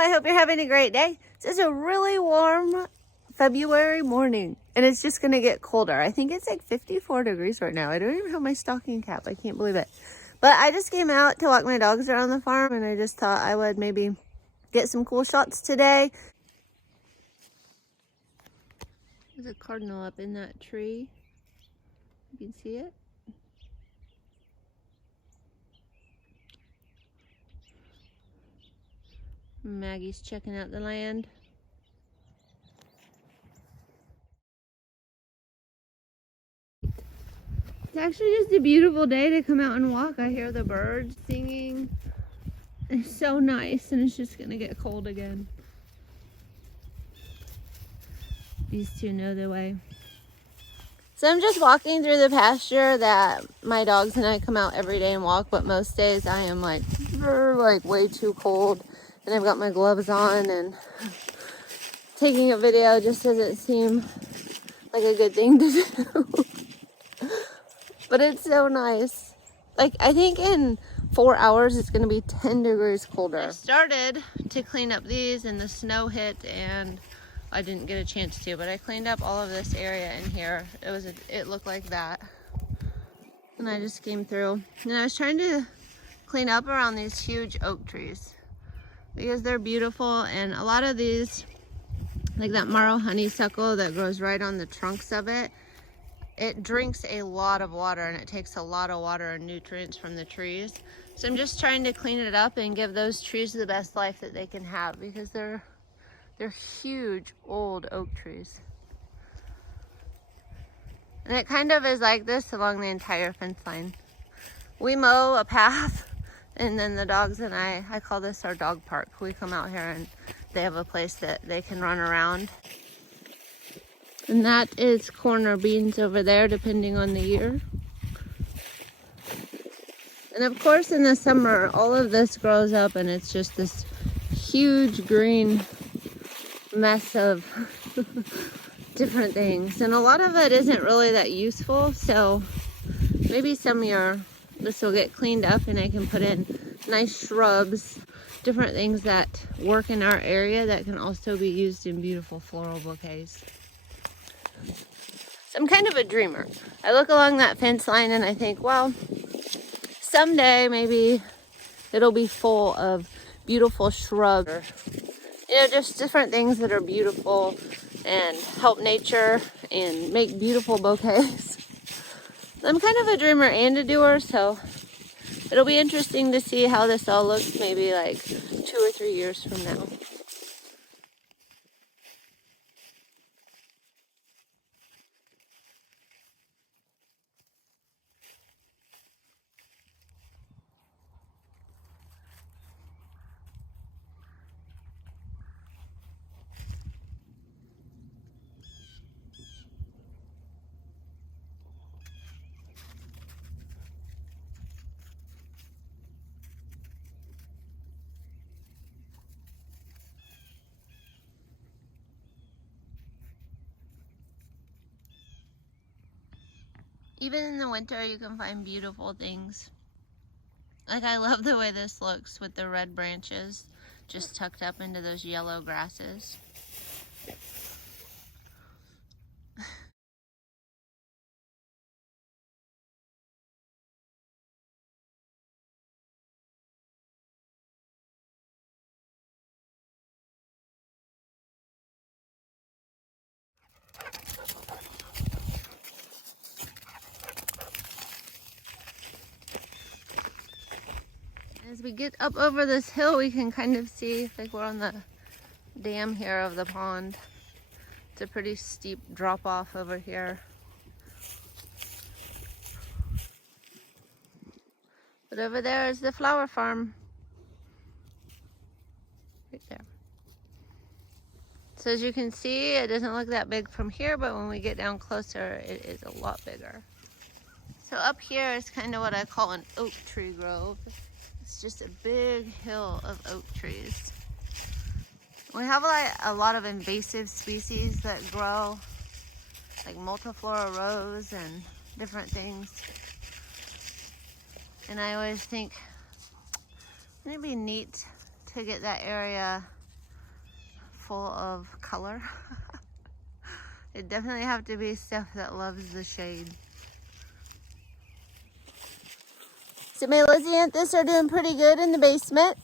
I hope you're having a great day. It's a really warm February morning, and it's just gonna get colder. I think it's like 54 degrees right now. I don't even have my stocking cap. I can't believe it. But I just came out to walk my dogs around the farm, and I just thought I would maybe get some cool shots today. There's a cardinal up in that tree. You can see it. Maggie's checking out the land. It's actually just a beautiful day to come out and walk. I hear the birds singing. It's so nice, and it's just gonna get cold again. These two know the way. So I'm just walking through the pasture that my dogs and I come out every day and walk, but most days I am like way too cold, and I've got my gloves on, and taking a video just doesn't seem like a good thing to do. But it's so nice. Like, I think in 4 hours it's gonna be 10 degrees colder. I started to clean up these, and the snow hit, and I didn't get a chance to, but I cleaned up all of this area in here. It looked like that. And I just came through. And I was trying to clean up around these huge oak trees because they're beautiful, and a lot of these, like that marrow honeysuckle that grows right on the trunks of it, it drinks a lot of water, and it takes a lot of water and nutrients from the trees. So I'm just trying to clean it up and give those trees the best life that they can have, because they're huge old oak trees. And it kind of is like this along the entire fence line. We mow a path, and then the dogs and I call this our dog park. We come out here and they have a place that they can run around. And that is corn or beans over there, depending on the year. And of course, in the summer, all of this grows up, and it's just this huge green mess of different things. And a lot of it isn't really that useful, so maybe some year this will get cleaned up and I can put in nice shrubs, different things that work in our area that can also be used in beautiful floral bouquets. So I'm kind of a dreamer. I look along that fence line and I think, well, someday maybe it'll be full of beautiful shrubs, or, you know, just different things that are beautiful and help nature and make beautiful bouquets. I'm kind of a dreamer and a doer, so it'll be interesting to see how this all looks maybe like 2 or 3 years from now. Even in the winter, you can find beautiful things. Like, I love the way this looks with the red branches just tucked up into those yellow grasses. As we get up over this hill, we can kind of see, like, we're on the dam here of the pond. It's a pretty steep drop off over here. But over there is the flower farm. Right there. So as you can see, it doesn't look that big from here, but when we get down closer, it is a lot bigger. So up here is kind of what I call an oak tree grove. It's just a big hill of oak trees. We have a lot of invasive species that grow, like multiflora rose and different things. And I always think it'd be neat to get that area full of color. It definitely have to be stuff that loves the shade. So my Lisianthus are doing pretty good in the basement.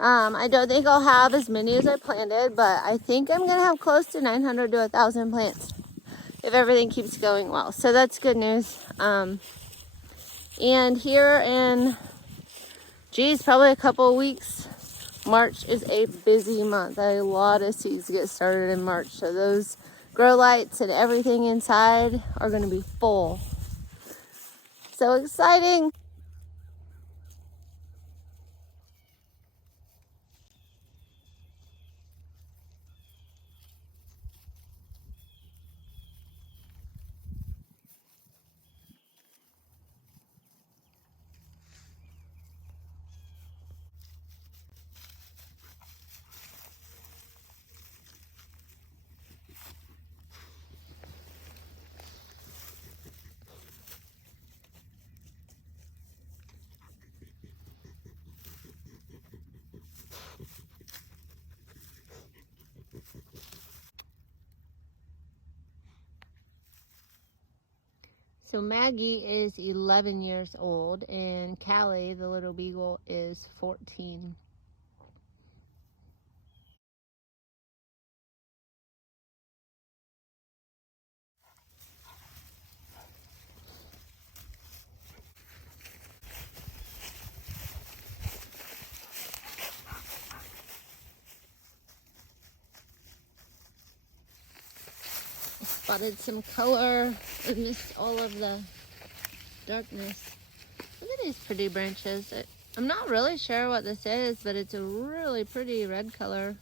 I don't think I'll have as many as I planted, but I think I'm gonna have close to 900 to 1,000 plants if everything keeps going well. So that's good news. And here in, geez, probably a couple of weeks, March is a busy month. A lot of seeds get started in March. So those grow lights and everything inside are gonna be full. So exciting. So Maggie is 11 years old and Callie, the little beagle, is 14. I spotted some color amidst all of the darkness. Look at these pretty branches. I'm not really sure what this is, but it's a really pretty red color.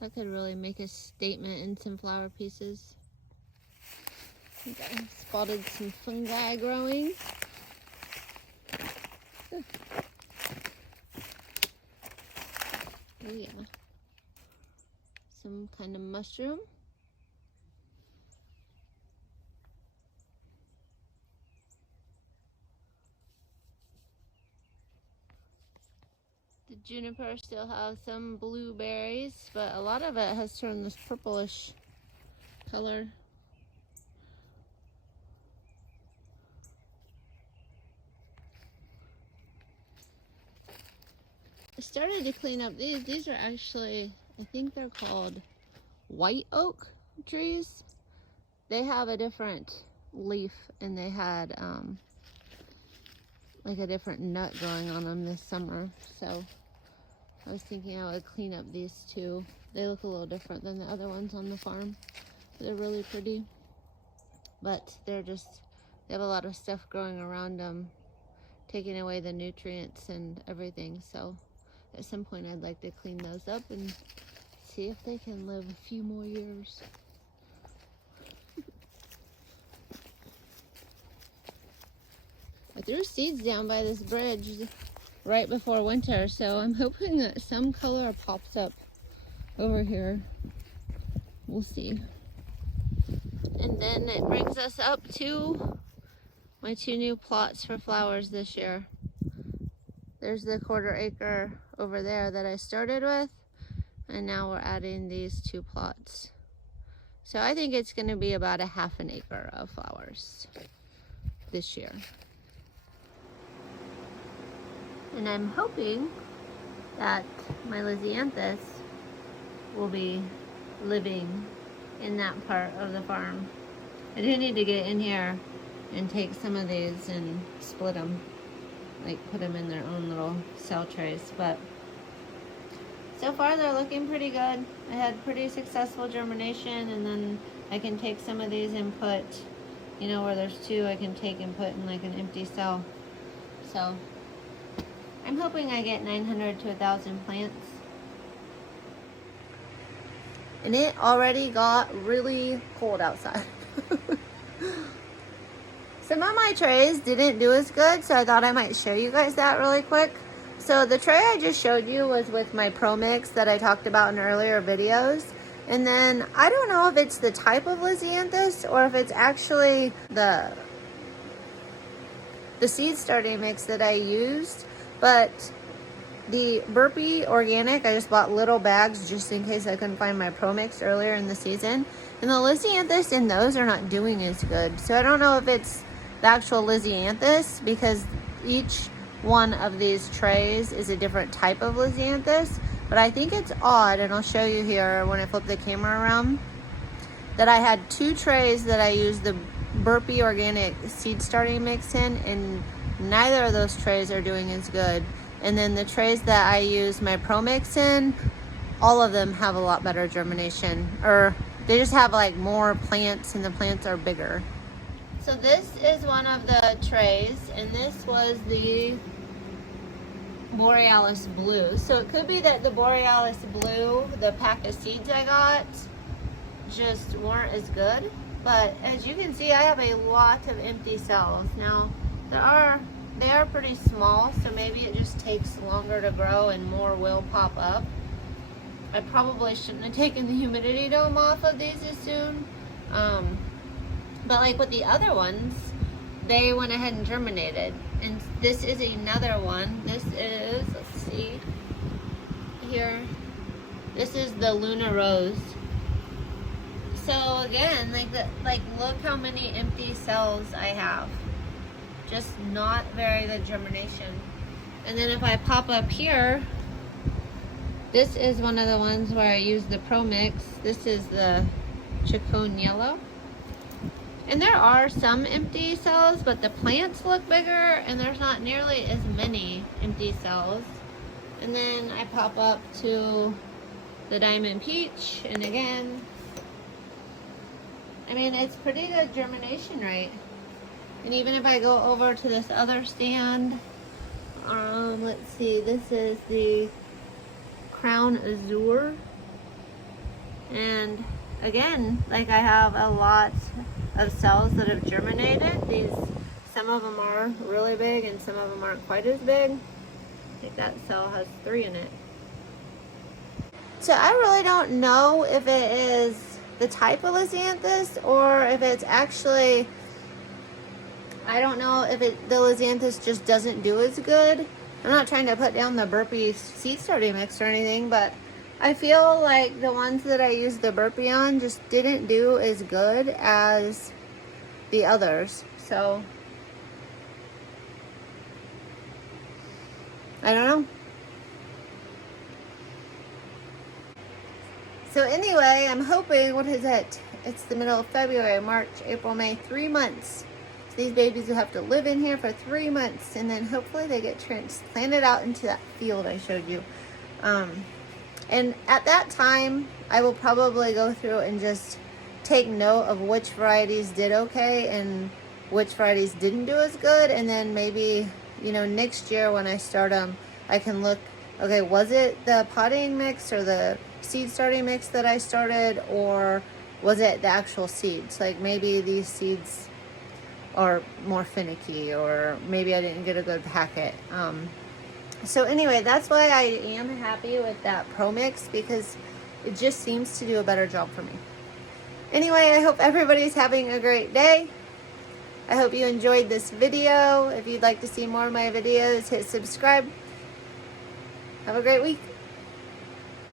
That could really make a statement in some flower pieces. I think I spotted some fungi growing. Oh yeah. Some kind of mushroom. The juniper still has some blueberries, but a lot of it has turned this purplish color. I started to clean up these. These are actually, I think they're called white oak trees. They have a different leaf and they had like a different nut growing on them this summer. So I was thinking I would clean up these two. They look a little different than the other ones on the farm. They're really pretty, but they have a lot of stuff growing around them, taking away the nutrients and everything. So at some point I'd like to clean those up and see if they can live a few more years. I threw seeds down by this bridge right before winter, so I'm hoping that some color pops up over here. We'll see. And then it brings us up to my 2 new plots for flowers this year. There's the 1/4 acre over there that I started with, and now we're adding these 2 plots. So I think it's going to be about a 1/2 acre of flowers this year. And I'm hoping that my Lisianthus will be living in that part of the farm. I do need to get in here and take some of these and split them, like put them in their own little cell trays, but so far they're looking pretty good. I had pretty successful germination, and then I can take some of these and put, you know, where there's 2, I can take and put in like an empty cell. So I'm hoping I get 900 to 1,000 plants. And it already got really cold outside. Some of my trays didn't do as good, so I thought I might show you guys that really quick. So the tray I just showed you was with my Promix that I talked about in earlier videos. And then I don't know if it's the type of Lisianthus or if it's actually the the seed starting mix that I used, but the Burpee Organic, I just bought little bags just in case I couldn't find my Promix earlier in the season. And the Lisianthus in those are not doing as good. So I don't know if it's the actual Lisianthus, because each one of these trays is a different type of Lisianthus. But I think it's odd, and I'll show you here when I flip the camera around, that I had 2 trays that I used the Burpee Organic seed starting mix in, and neither of those trays are doing as good. And then the trays that I use my Promix in, all of them have a lot better germination, or they just have like more plants, and the plants are bigger. So this is one of the trays, and this was the Borealis Blue. So it could be that the Borealis Blue, the pack of seeds I got, just weren't as good. But as you can see, I have a lot of empty cells. Now, they are pretty small, so maybe it just takes longer to grow and more will pop up. I probably shouldn't have taken the humidity dome off of these as soon. But like with the other ones, they went ahead and germinated. And this is another one. This is, let's see here. This is the Lunar Rose. So again, look how many empty cells I have. Just not very good germination. And then if I pop up here, this is one of the ones where I use the Promix. This is the Chacon Yellow. And there are some empty cells, but the plants look bigger and there's not nearly as many empty cells. And then I pop up to the Diamond Peach, and again, I mean, it's pretty good germination rate. And even if I go over to this other stand, let's see, this is the Crown Azure. And again, like, I have a lot of cells that have germinated. Some of them are really big and some of them aren't quite as big. I think that cell has 3 in it. So I really don't know if it is the type of Lisianthus or if it's actually, I don't know if the Lisianthus just doesn't do as good. I'm not trying to put down the Burpee seed starting mix or anything, but I feel like the ones that I used the Burpee on just didn't do as good as the others. So I don't know. So anyway, I'm hoping, what is it? It's the middle of February, March, April, May, 3 months. So these babies will have to live in here for 3 months, and then hopefully they get transplanted out into that field I showed you. And at that time, I will probably go through and just take note of which varieties did okay and which varieties didn't do as good. And then maybe, you know, next year when I start them, I can look, okay, was it the potting mix or the seed starting mix that I started, or was it the actual seeds? Like, maybe these seeds are more finicky, or maybe I didn't get a good packet. So anyway, that's why I am happy with that Promix, because it just seems to do a better job for me. Anyway, I hope everybody's having a great day. I hope you enjoyed this video. If you'd like to see more of my videos, hit subscribe. Have a great week.